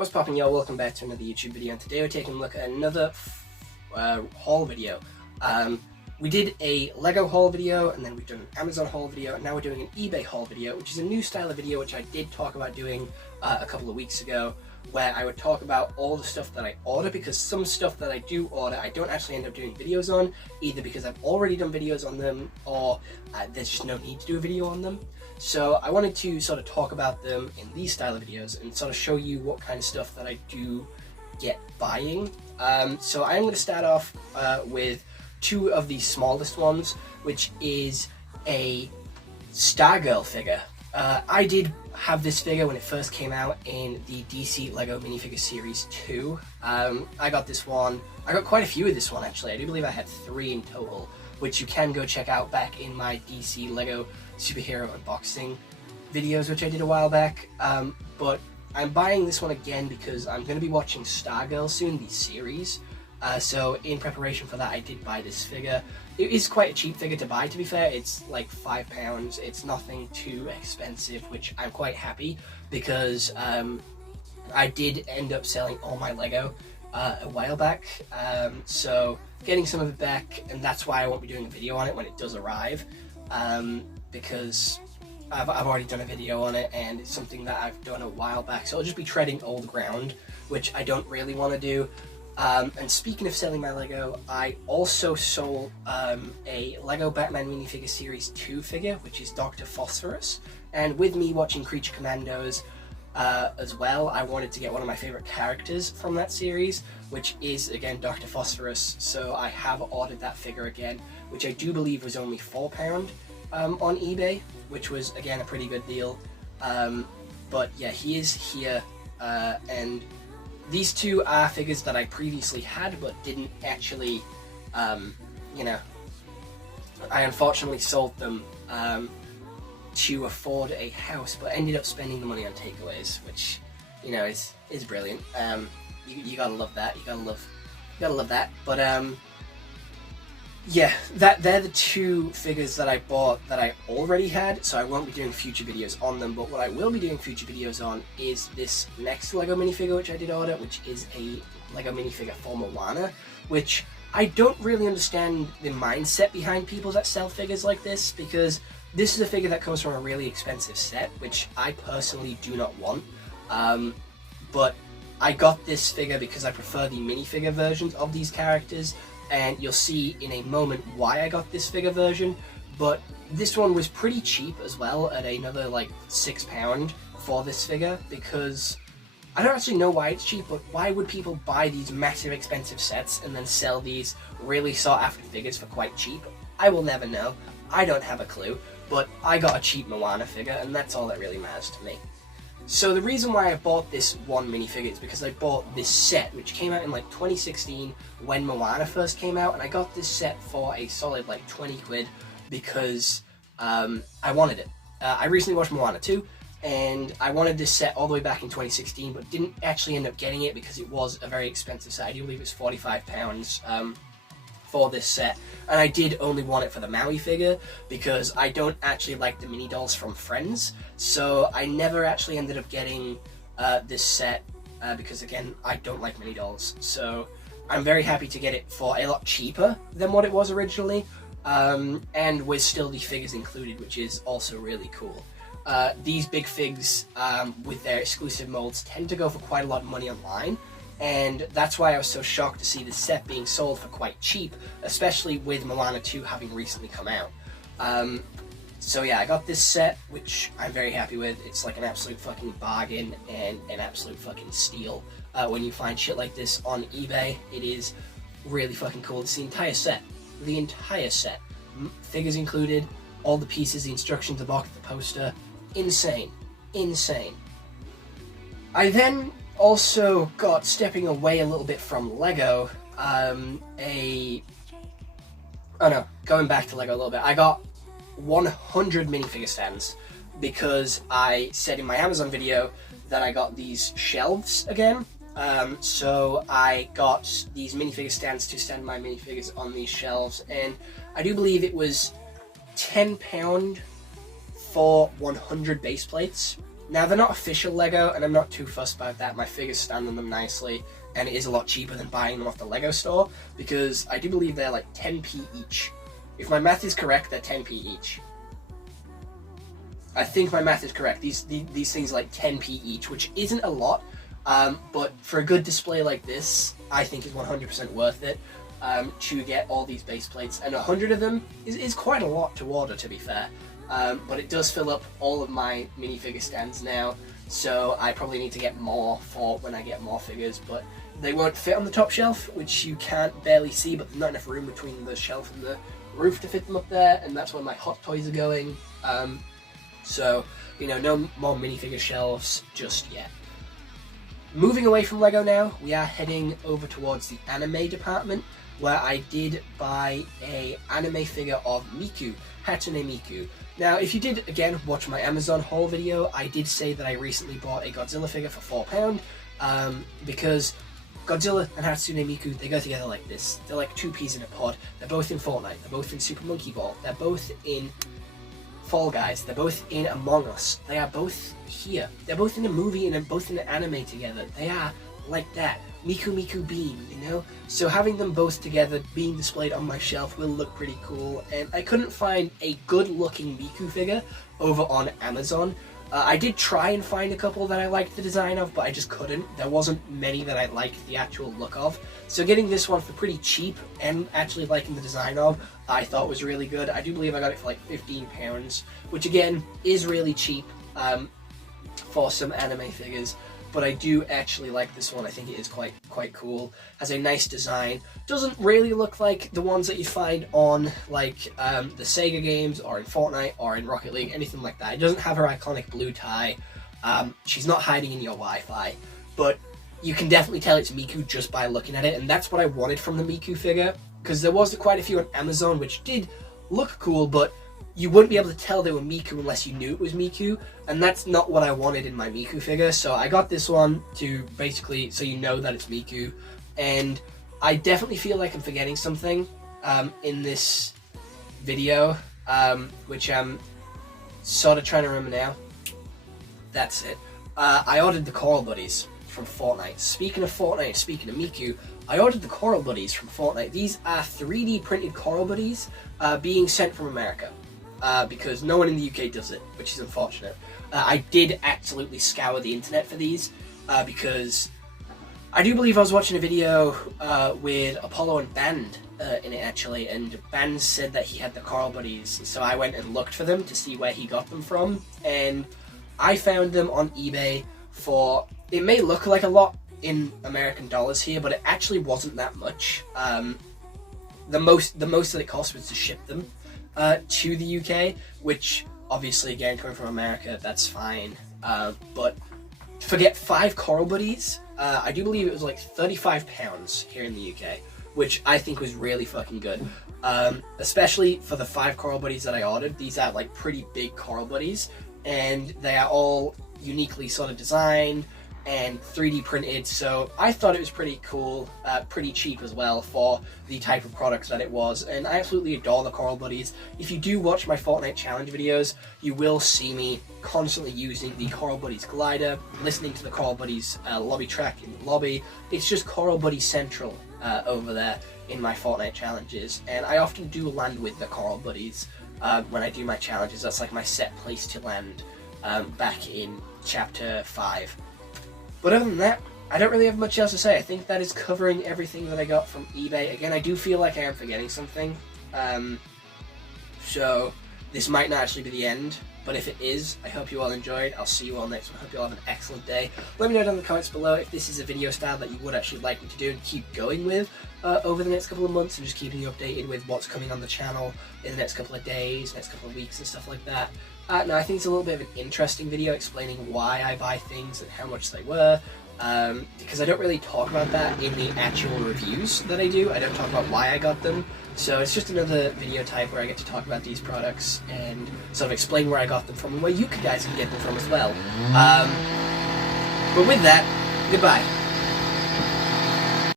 What's poppin', y'all? Welcome back to another YouTube video, and today we're taking a look at another haul video. We did a Lego haul video, and then we've done an Amazon haul video, and now we're doing an eBay haul video, which is a new style of video which I did talk about doing a couple of weeks ago, where I would talk about all the stuff that I order, because some stuff that I do order I don't actually end up doing videos on, either because I've already done videos on them, or there's just no need to do a video on them. So I wanted to sort of talk about them in these style of videos and sort of show you what kind of stuff that I do get buying. So I'm going to start off with two of the smallest ones, which is a Stargirl figure. I did have this figure when it first came out in the DC Lego Minifigure Series 2. I got this one. I got quite a few of this one, actually. I do believe I had 3 in total, which you can go check out back in my DC Lego superhero unboxing videos, which I did a while back. But I'm buying this one again because I'm going to be watching Stargirl soon, the series. So in preparation for that, I did buy this figure. It is quite a cheap figure to buy, to be fair. It's like £5. It's nothing too expensive, which I'm quite happy because I did end up selling all my Lego a while back. So getting some of it back, and that's why I won't be doing a video on it when it does arrive, because I've already done a video on it, and it's something that I've done a while back, so I'll just be treading old ground, which I don't really want to do. And speaking of selling my Lego, I also sold a Lego Batman Minifigure Series 2 figure, which is Dr. Phosphorus, and with me watching Creature Commandos as well, I wanted to get one of my favorite characters from that series, which is again Dr. Phosphorus. So I have ordered that figure again, which I do believe was only £4 on eBay, which was again a pretty good deal. But yeah, he is here, and these two are figures that I previously had but didn't actually, you know, I unfortunately sold them to afford a house, but ended up spending the money on takeaways, which, you know, is brilliant. You gotta love that. You gotta love that. But yeah, they're the two figures that I bought that I already had, so I won't be doing future videos on them. But what I will be doing future videos on is this next Lego minifigure which I did order, which is a Lego minifigure for Moana, which I don't really understand the mindset behind people that sell figures like this, because this is a figure that comes from a really expensive set, which I personally do not want. But I got this figure because I prefer the minifigure versions of these characters, and you'll see in a moment why I got this figure version. But this one was pretty cheap as well, at another like £6 for this figure, because I don't actually know why it's cheap, but why would people buy these massive expensive sets and then sell these really sought after figures for quite cheap? I will never know. I don't have a clue, but I got a cheap Moana figure, and that's all that really matters to me. So the reason why I bought this one minifigure is because I bought this set, which came out in like 2016 when Moana first came out, and I got this set for a solid like 20 quid because I wanted it. I recently watched Moana 2, and I wanted this set all the way back in 2016, but didn't actually end up getting it because it was a very expensive set. I do believe it was £45 for this set, and I did only want it for the Maui figure because I don't actually like the mini dolls from Friends, so I never actually ended up getting this set because again, I don't like mini dolls. So I'm very happy to get it for a lot cheaper than what it was originally, and with still the figures included, which is also really cool. These big figs with their exclusive molds tend to go for quite a lot of money online, and that's why I was so shocked to see the set being sold for quite cheap, especially with Moana 2 having recently come out. So yeah, I got this set, which I'm very happy with. It's like an absolute fucking bargain and an absolute fucking steal. When you find shit like this on eBay, it is really fucking cool. It's the entire set. The entire set. Figures included, all the pieces, the instructions, the box, the poster. Insane. Insane. I then also got, stepping away a little bit from Lego, going back to Lego a little bit, I got 100 minifigure stands because I said in my Amazon video that I got these shelves again. So I got these minifigure stands to stand my minifigures on these shelves, and I do believe it was £10 for 100 base plates, Now, they're not official Lego, and I'm not too fussed about that. My figures stand on them nicely, and it is a lot cheaper than buying them off the Lego store, because I do believe they're like 10p each. If my math is correct, they're 10p each. I think my math is correct. These things are like 10p each, which isn't a lot, but for a good display like this, I think is 100% worth it to get all these base plates. And 100 of them is quite a lot to order, to be fair. But it does fill up all of my minifigure stands now, so I probably need to get more for when I get more figures, but they won't fit on the top shelf, which you can't barely see, but there's not enough room between the shelf and the roof to fit them up there, and that's where my Hot Toys are going. So, you know, no more minifigure shelves just yet. Moving away from Lego now, we are heading over towards the anime department, where I did buy a anime figure of Miku, Hatsune Miku. Now, if you did, again, watch my Amazon haul video, I did say that I recently bought a Godzilla figure for £4, because Godzilla and Hatsune Miku, they go together like this. They're like two peas in a pod. They're both in Fortnite, they're both in Super Monkey Ball, they're both in Fall Guys, they're both in Among Us, they are both here. They're both in a movie and they're both in an anime together. They are like that. Miku Miku Beam, you know? So having them both together being displayed on my shelf will look pretty cool, and I couldn't find a good looking Miku figure over on Amazon. I did try and find a couple that I liked the design of, but I just couldn't. There wasn't many that I liked the actual look of. So getting this one for pretty cheap and actually liking the design of, I thought was really good. I do believe I got it for like £15, which again is really cheap for some anime figures. But I do actually like this one. I think it is quite cool. Has a nice design. Doesn't really look like the ones that you find on like the Sega games or in Fortnite or in Rocket League, anything like that. It doesn't have her iconic blue tie. She's not hiding in your Wi-Fi, but you can definitely tell it's Miku just by looking at it, and that's what I wanted from the Miku figure, because there was quite a few on Amazon which did look cool, but you wouldn't be able to tell they were Miku unless you knew it was Miku, and that's not what I wanted in my Miku figure. So I got this one to basically so you know that it's Miku, and I definitely feel like I'm forgetting something in this video, which I'm sort of trying to remember now. That's it. I ordered the Coral Buddies from Fortnite. Speaking of Fortnite, speaking of Miku, I ordered the Coral Buddies from Fortnite. These are 3D printed Coral Buddies being sent from America. Because no one in the UK does it, which is unfortunate. I did absolutely scour the internet for these, because I do believe I was watching a video with Apollo and Band in it actually, and Band said that he had the Coral Buddies, so I went and looked for them to see where he got them from, and I found them on eBay for, it may look like a lot in American dollars here, but it actually wasn't that much. The most that it cost was to ship them to the UK, which obviously again coming from America, that's fine, but to get 5 Coral Buddies, I do believe it was like £35 here in the UK, which I think was really fucking good, especially for the 5 Coral Buddies that I ordered. These are like pretty big Coral Buddies, and they are all uniquely sort of designed and 3D printed, so I thought it was pretty cool, pretty cheap as well for the type of products that it was, and I absolutely adore the Coral Buddies. If you do watch my Fortnite challenge videos, you will see me constantly using the Coral Buddies glider, listening to the Coral Buddies lobby track in the lobby. It's just Coral Buddies Central over there in my Fortnite challenges, and I often do land with the Coral Buddies when I do my challenges. That's like my set place to land back in Chapter 5. But other than that, I don't really have much else to say. I think that is covering everything that I got from eBay. Again, I do feel like I am forgetting something. So this might not actually be the end, but if it is, I hope you all enjoyed. I'll see you all next one. I hope you all have an excellent day. Let me know down in the comments below if this is a video style that you would actually like me to do and keep going with over the next couple of months, and just keeping you updated with what's coming on the channel in the next couple of days, next couple of weeks and stuff like that. No, I think it's a little bit of an interesting video explaining why I buy things and how much they were, because I don't really talk about that in the actual reviews that I do. I don't talk about why I got them, so it's just another video type where I get to talk about these products and sort of explain where I got them from and where you guys can get them from as well. But with that, goodbye.